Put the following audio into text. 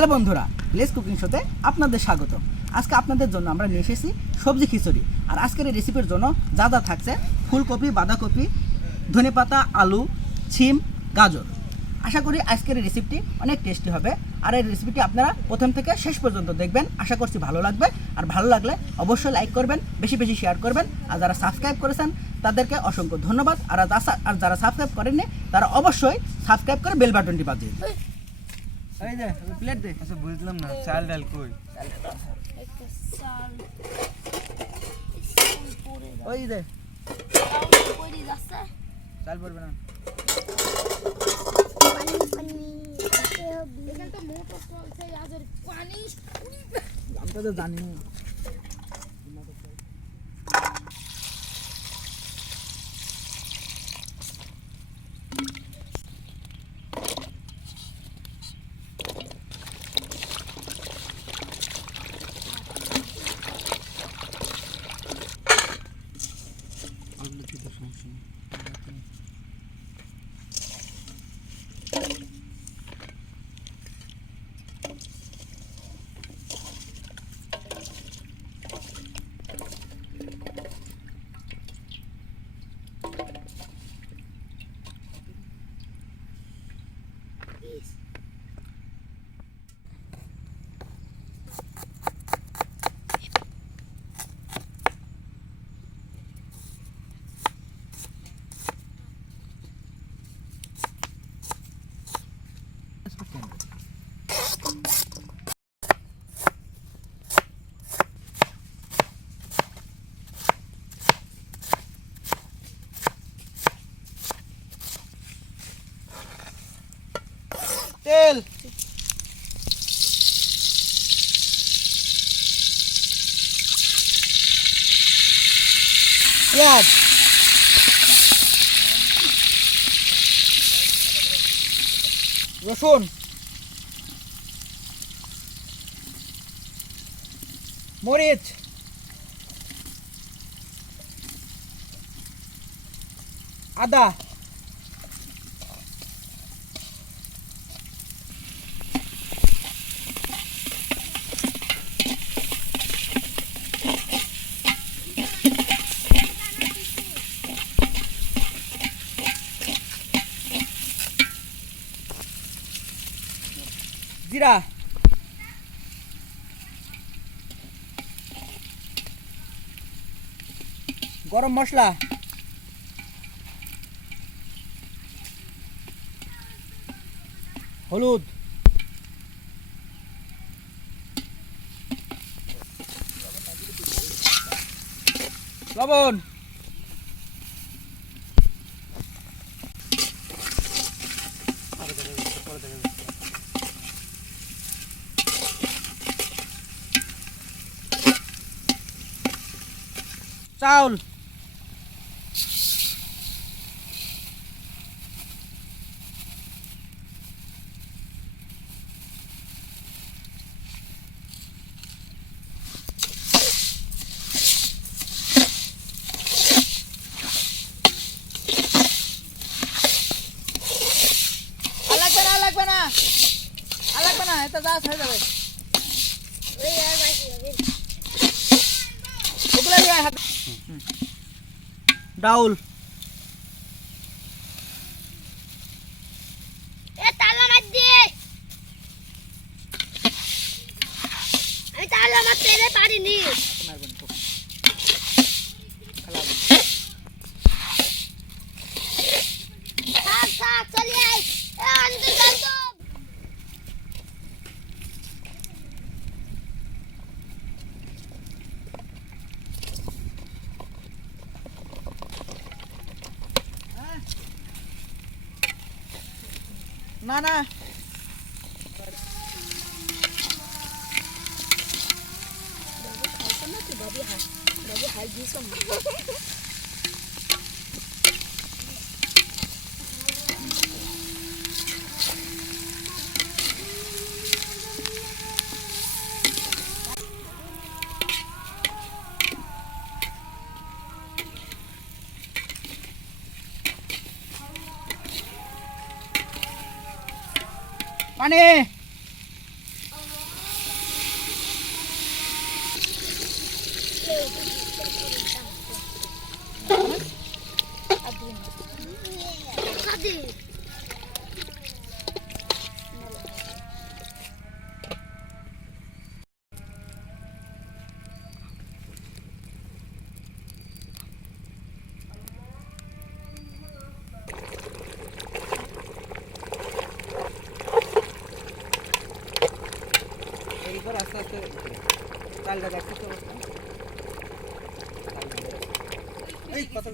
Hello বন্ধুরা, less cooking শোতে আপনাদের স্বাগত। আজকে আপনাদের জন্য আমরা নিয়ে এসেছি সবজি খিচুড়ি। আর আজকের এই রেসিপির জন্য যা যা থাকছে: ফুলকপি, বাঁধাকপি, ধনেপাতা, আলু, শিম, গাজর। আশা করি আজকের এই রেসিপিটি অনেক টেস্টি হবে। আর এই রেসিপিটি আপনারা প্রথম থেকে শেষ পর্যন্ত দেখবেন, আশা করছি ভালো লাগবে। আর ভালো লাগলে অবশ্যই লাইক করবেন, বেশি বেশি শেয়ার করবেন। আর যারা সাবস্ক্রাইব করেছেন তাদেরকে অসংখ্য ধন্যবাদ। আর যারা সাবস্ক্রাইব করেননি তারা অবশ্যই সাবস্ক্রাইব করে বেল বাটনটি বাজিয়ে দিন। এই যে প্লেট দে। আচ্ছা বুঝলাম না, চাল ডাল কই? ওই দে চাল পড়বে না। আমি তো জানি তেল, পেঁয়াজ, রসুন, মরিচ, আদা, জিরা, গরম মশলা, হলুদ, লবণ, চাউল, লাগবে না, এটা যা হয়ে যাবে। ডাউল, পারিনি। না না পানি, এরপর আস্তে আস্তে চালটা দেখতে তো এই কথা